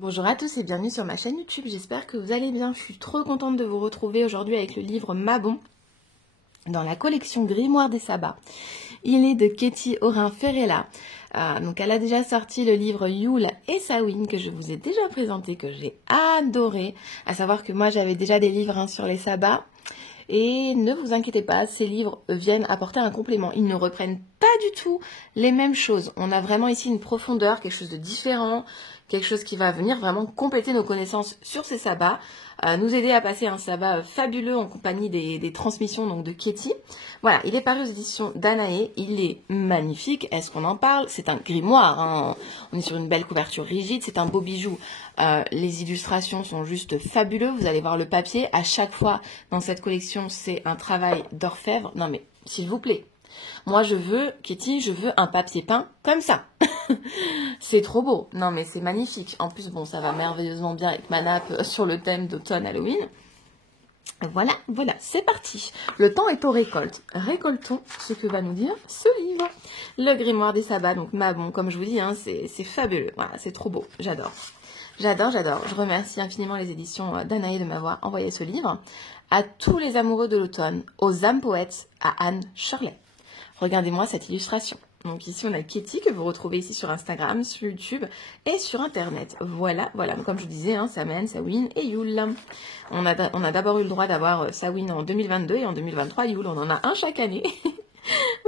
Bonjour à tous et bienvenue sur ma chaîne YouTube, j'espère que vous allez bien. Je suis trop contente de vous retrouver aujourd'hui avec le livre Mabon dans la collection Grimoire des Sabbats. Il est de Katie Orin-Ferrella. Donc elle a déjà sorti le livre Yule et Samhain que je vous ai déjà présenté, que j'ai adoré. À savoir que moi j'avais déjà des livres sur les sabbats. Et ne vous inquiétez pas, ces livres viennent apporter un complément. Ils ne reprennent pas du tout les mêmes choses. On a vraiment ici une profondeur, quelque chose de différent, quelque chose qui va venir vraiment compléter nos connaissances sur ces sabbats, nous aider à passer un sabbat fabuleux en compagnie des transmissions donc de Katie. Voilà, il est paru aux éditions Danae, il est magnifique. Est-ce qu'on en parle? C'est un grimoire, hein. On est sur une belle couverture rigide, c'est un beau bijou. Les illustrations sont juste fabuleuses, vous allez voir le papier. À chaque fois dans cette collection, c'est un travail d'orfèvre. Non mais, s'il vous plaît. Moi, je veux, Katie, je veux un papier peint comme ça. C'est trop beau. Non, mais c'est magnifique. En plus, bon, ça va merveilleusement bien avec ma nappe sur le thème d'automne Halloween. Voilà, voilà, c'est parti. Le temps est aux récoltes. Récoltons ce que va nous dire ce livre. Le grimoire des sabbats, donc Mabon, comme je vous dis, hein, c'est fabuleux. Voilà, c'est trop beau. J'adore. J'adore, j'adore. Je remercie infiniment les éditions Danae de m'avoir envoyé ce livre. À tous les amoureux de l'automne, aux âmes poètes, à Anne Shirley. Regardez-moi cette illustration. Donc ici, on a Katie que vous retrouvez ici sur Instagram, sur YouTube et sur Internet. Voilà, voilà. Donc, comme je vous disais, hein, Samhain, Samhain et Yule. On a d'abord eu le droit d'avoir Samhain en 2022 et en 2023, Yule, on en a un chaque année.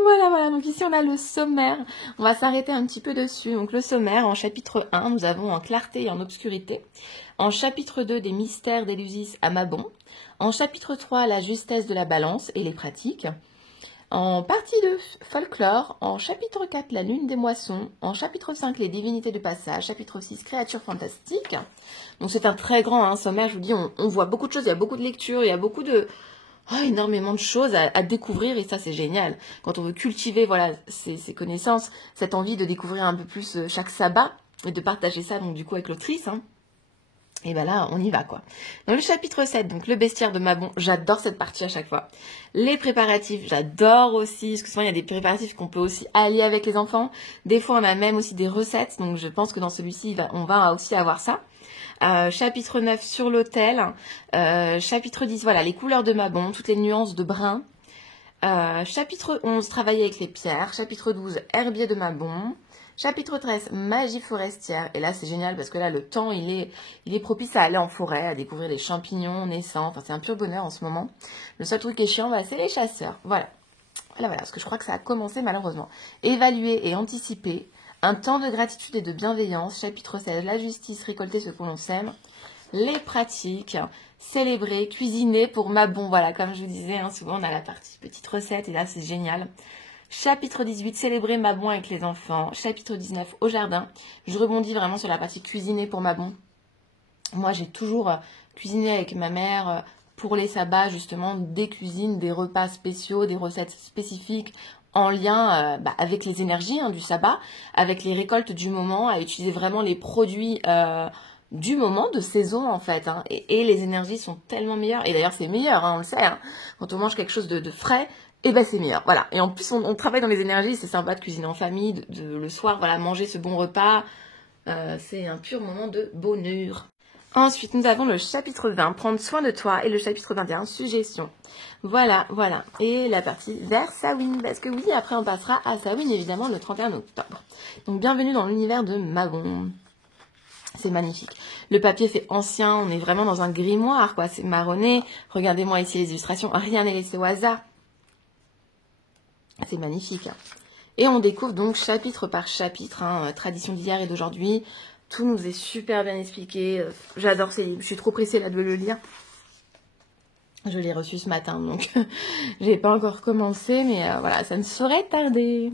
Voilà, voilà. Donc ici, on a le sommaire. On va s'arrêter un petit peu dessus. Donc le sommaire, en chapitre 1, nous avons en clarté et en obscurité. En chapitre 2, des mystères d'Élusis à Mabon. En chapitre 3, la justesse de la balance et les pratiques. En partie 2, folklore. En chapitre 4, la lune des moissons. En chapitre 5, les divinités de passage. Chapitre 6, créatures fantastiques. Donc c'est un très grand sommaire, je vous dis, on voit beaucoup de choses, il y a beaucoup de lectures, il y a beaucoup de... énormément de choses à découvrir et ça c'est génial. Quand on veut cultiver voilà, ces connaissances, cette envie de découvrir un peu plus chaque sabbat et de partager ça donc du coup avec l'autrice, hein. Et ben là, on y va, quoi. Dans le chapitre 7, donc le bestiaire de Mabon, j'adore cette partie à chaque fois. Les préparatifs, j'adore aussi, parce que souvent il y a des préparatifs qu'on peut aussi allier avec les enfants. Des fois, on a même aussi des recettes, donc je pense que dans celui-ci, on va aussi avoir ça. Chapitre 9, sur l'autel. Chapitre 10, voilà, les couleurs de Mabon, toutes les nuances de brun. Chapitre 11, travailler avec les pierres. Chapitre 12, herbier de Mabon. Chapitre 13, magie forestière. Et là, c'est génial parce que là, le temps, il est propice à aller en forêt, à découvrir les champignons naissants. Enfin, c'est un pur bonheur en ce moment. Le seul truc qui est chiant, c'est les chasseurs. Voilà. Voilà, voilà. Parce que je crois que ça a commencé malheureusement. Évaluer et anticiper. Un temps de gratitude et de bienveillance. Chapitre 16, la justice, récolter ce que l'on sème. Les pratiques, célébrer, cuisiner pour Mabon. Voilà, comme je vous disais, hein, souvent on a la partie petite recette et là, c'est génial. Chapitre 18, célébrer Mabon avec les enfants. Chapitre 19, au jardin. Je rebondis vraiment sur la partie cuisiner pour Mabon. Moi, j'ai toujours cuisiné avec ma mère pour les sabbats, justement, des cuisines, des repas spéciaux, des recettes spécifiques en lien avec les énergies du sabbat, avec les récoltes du moment, à utiliser vraiment les produits du moment, de saison en fait. Hein. Et les énergies sont tellement meilleures. Et d'ailleurs, c'est meilleur, hein, on le sait. Hein. Quand on mange quelque chose de frais, et ben c'est meilleur, voilà. Et en plus, on travaille dans les énergies, c'est sympa de cuisiner en famille, le soir, voilà, manger ce bon repas. C'est un pur moment de bonheur. Ensuite, nous avons le chapitre 20, prendre soin de toi, et le chapitre 21, suggestion. Voilà, voilà. Et la partie vers Samhain, parce que oui, après on passera à Samhain, évidemment, le 31 octobre. Donc, bienvenue dans l'univers de Mabon. C'est magnifique. Le papier fait ancien, on est vraiment dans un grimoire, quoi. C'est marronné. Regardez-moi ici les illustrations, rien n'est laissé au hasard. C'est magnifique. Et on découvre donc chapitre par chapitre, hein, tradition d'hier et d'aujourd'hui. Tout nous est super bien expliqué. J'adore ces livres. Je suis trop pressée là de le lire. Je l'ai reçu ce matin, donc j'ai pas encore commencé, mais voilà, ça ne saurait tarder.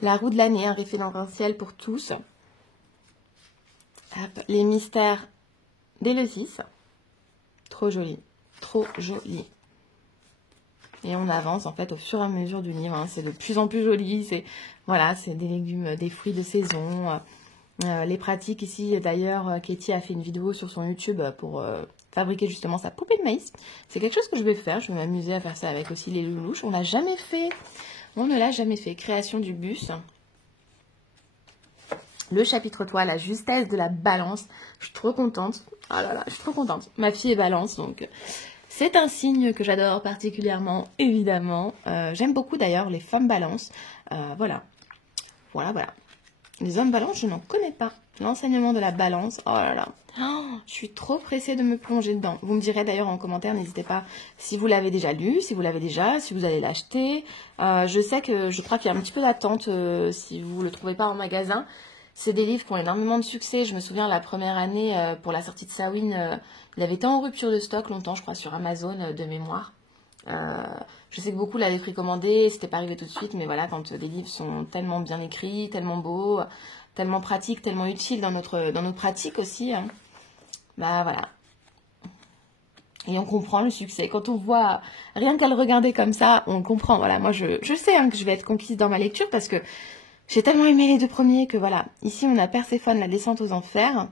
La roue de l'année, un référentiel pour tous. Hop, les mystères d'Éleusis. Trop joli, trop joli. Et on avance en fait au fur et à mesure du livre. Hein. C'est de plus en plus joli. C'est voilà, c'est des légumes, des fruits de saison. Les pratiques ici, d'ailleurs, Katie a fait une vidéo sur son YouTube pour fabriquer justement sa poupée de maïs. C'est quelque chose que je vais faire. Je vais m'amuser à faire ça avec aussi les loulouches. On l'a jamais fait. On ne l'a jamais fait. Création du bus. Le chapitre 3, la justesse de la balance. Je suis trop contente. Oh là là, je suis trop contente. Ma fille est balance, donc c'est un signe que j'adore particulièrement, évidemment. J'aime beaucoup d'ailleurs les femmes balance. Voilà. Les hommes balance, je n'en connais pas. L'enseignement de la balance, oh là là. Oh, je suis trop pressée de me plonger dedans. Vous me direz d'ailleurs en commentaire, n'hésitez pas si vous l'avez déjà lu, si vous l'avez déjà, si vous allez l'acheter. Je crois qu'il y a un petit peu d'attente si vous ne le trouvez pas en magasin. C'est des livres qui ont énormément de succès. Je me souviens la première année pour la sortie de Samhain, il avait été en rupture de stock longtemps, je crois, sur Amazon de mémoire. Je sais que beaucoup l'avaient précommandé, c'était pas arrivé tout de suite, mais voilà, quand des livres sont tellement bien écrits, tellement beaux, tellement pratiques, tellement utiles dans nos pratiques aussi, hein, bah voilà. Et on comprend le succès. Quand on voit, rien qu'à le regarder comme ça, on comprend. Voilà, moi je sais hein, que je vais être conquise dans ma lecture parce que j'ai tellement aimé les deux premiers que voilà. Ici on a Perséphone, la descente aux enfers.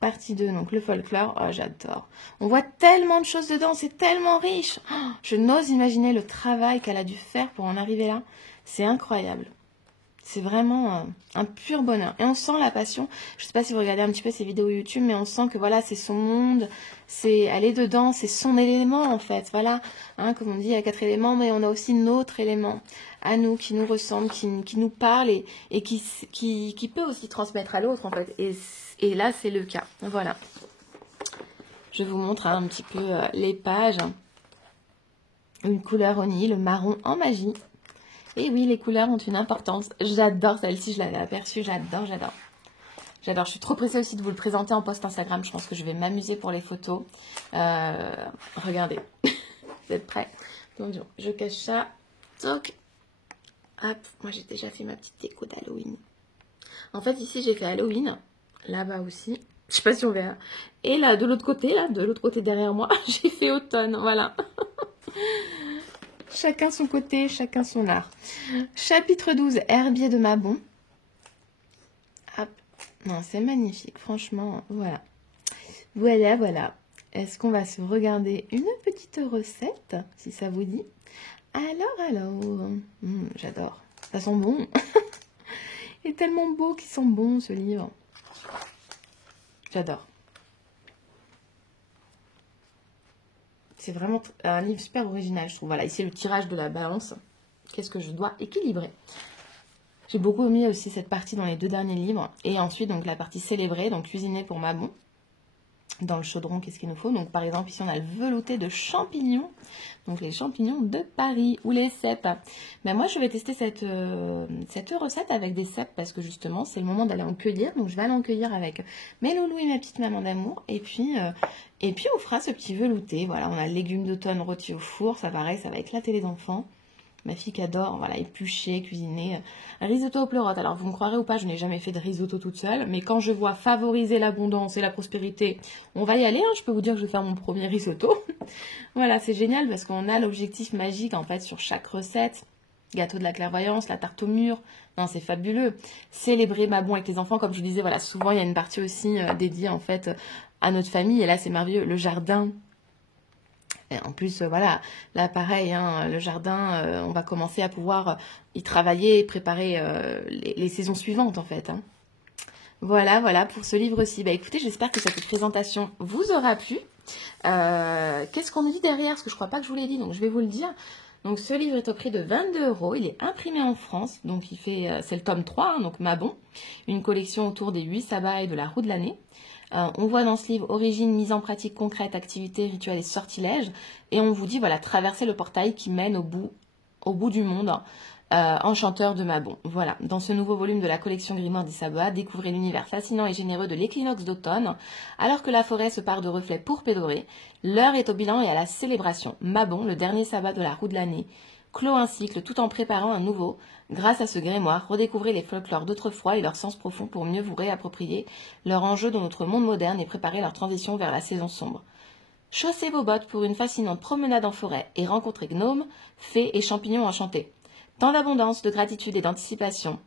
Partie 2, donc le folklore, oh, j'adore. On voit tellement de choses dedans, c'est tellement riche. Oh, je n'ose imaginer le travail qu'elle a dû faire pour en arriver là. C'est incroyable. C'est vraiment un pur bonheur. Et on sent la passion. Je ne sais pas si vous regardez un petit peu ses vidéos YouTube, mais on sent que voilà, c'est son monde, elle est dedans, c'est son élément en fait. Voilà, hein, comme on dit, il y a 4 éléments, mais on a aussi notre élément à nous, qui nous ressemble, qui nous parle et qui peut aussi transmettre à l'autre en fait. Et là, c'est le cas. Voilà. Je vous montre un petit peu les pages. Une couleur Oni, le marron en magie. Et oui, les couleurs ont une importance. J'adore celle-ci, je l'avais aperçue. J'adore. Je suis trop pressée aussi de vous le présenter en post Instagram. Je pense que je vais m'amuser pour les photos. Regardez. Vous êtes prêts? Donc, je cache ça. Donc, hop. Moi, j'ai déjà fait ma petite déco d'Halloween. En fait, ici, j'ai fait Halloween. Là-bas aussi. Je sais pas si on verra. Et là, de l'autre côté derrière moi, j'ai fait automne. Voilà. Chacun son côté, chacun son art. Chapitre 12, herbier de Mabon. Hop. Non, c'est magnifique, franchement. Voilà. Voilà. Est-ce qu'on va se regarder une petite recette, si ça vous dit? Alors. J'adore. Ça sent bon. Il est tellement beau qu'il sent bon, ce livre. J'adore. C'est vraiment un livre super original, je trouve. Voilà, ici le tirage de la balance. Qu'est-ce que je dois équilibrer? J'ai beaucoup aimé aussi cette partie dans les 2 derniers livres. Et ensuite, donc la partie célébrée, donc cuisiner pour Mabon. Dans le chaudron, qu'est-ce qu'il nous faut? Donc par exemple, ici on a le velouté de champignons. Donc les champignons de Paris ou les cèpes. Ben moi, je vais tester cette recette avec des cèpes parce que justement, c'est le moment d'aller en cueillir. Donc je vais aller en cueillir avec mes loulous et ma petite maman d'amour. Et puis on fera ce petit velouté. Voilà, on a le légume d'automne rôti au four. Ça pareil, ça va éclater les enfants. Ma fille qui adore, voilà, éplucher, cuisiner. Un risotto aux pleurotes. Alors, vous me croirez ou pas, je n'ai jamais fait de risotto toute seule. Mais quand je vois favoriser l'abondance et la prospérité, on va y aller. Hein, je peux vous dire que je vais faire mon premier risotto. Voilà, c'est génial parce qu'on a l'objectif magique, en fait, sur chaque recette. Gâteau de la clairvoyance, la tarte au mur. Non, c'est fabuleux. Célébrer Mabon avec les enfants. Comme je vous disais, voilà, souvent, il y a une partie aussi dédiée, en fait, à notre famille. Et là, c'est merveilleux. Le jardin. Et en plus, voilà, là pareil, hein, le jardin, on va commencer à pouvoir y travailler et préparer les saisons suivantes en fait. Hein. Voilà pour ce livre-ci. Bah écoutez, j'espère que cette présentation vous aura plu. Qu'est-ce qu'on dit derrière? Parce que je crois pas que je vous l'ai dit, donc je vais vous le dire. Donc ce livre est au prix de 22 €. Il est imprimé en France, donc c'est le tome 3, hein, donc Mabon. Une collection autour des 8 sabbats et de la roue de l'année. On voit dans ce livre origine, mise en pratique concrète, activités, rituels et sortilèges. Et on vous dit, voilà, traverser le portail qui mène au bout du monde, enchanteur de Mabon. Voilà, dans ce nouveau volume de la collection Grimoire des Sabbats, découvrez l'univers fascinant et généreux de l'équinoxe d'automne. Alors que la forêt se pare de reflets pourpres et dorés, l'heure est au bilan et à la célébration. Mabon, le dernier sabbat de la roue de l'année, clôt un cycle tout en préparant un nouveau. Grâce à ce grimoire, redécouvrez les folklores d'autrefois et leur sens profond pour mieux vous réapproprier leur enjeu dans notre monde moderne et préparer leur transition vers la saison sombre. Chaussez vos bottes pour une fascinante promenade en forêt et rencontrez gnomes, fées et champignons enchantés. Tant d'abondance, de gratitude et d'anticipation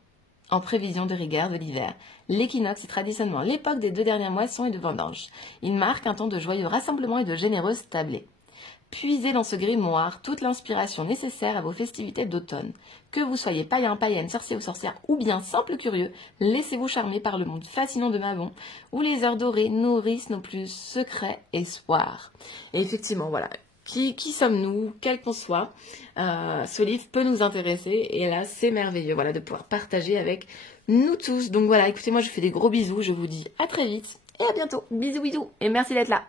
en prévision de rigueur de l'hiver. L'équinoxe est traditionnellement l'époque des 2 dernières moissons et de vendanges. Il marque un temps de joyeux rassemblement et de généreuse tablée. Puisez dans ce grimoire toute l'inspiration nécessaire à vos festivités d'automne. Que vous soyez païen, païenne, sorcier ou sorcière, ou bien simple curieux, laissez-vous charmer par le monde fascinant de Mabon, où les heures dorées nourrissent nos plus secrets espoirs. Et effectivement, voilà, qui sommes-nous, quel qu'on soit, ce livre peut nous intéresser, et là, c'est merveilleux, voilà, de pouvoir partager avec nous tous. Donc voilà, écoutez, moi je vous fais des gros bisous, je vous dis à très vite, et à bientôt. Bisous, bisous, et merci d'être là.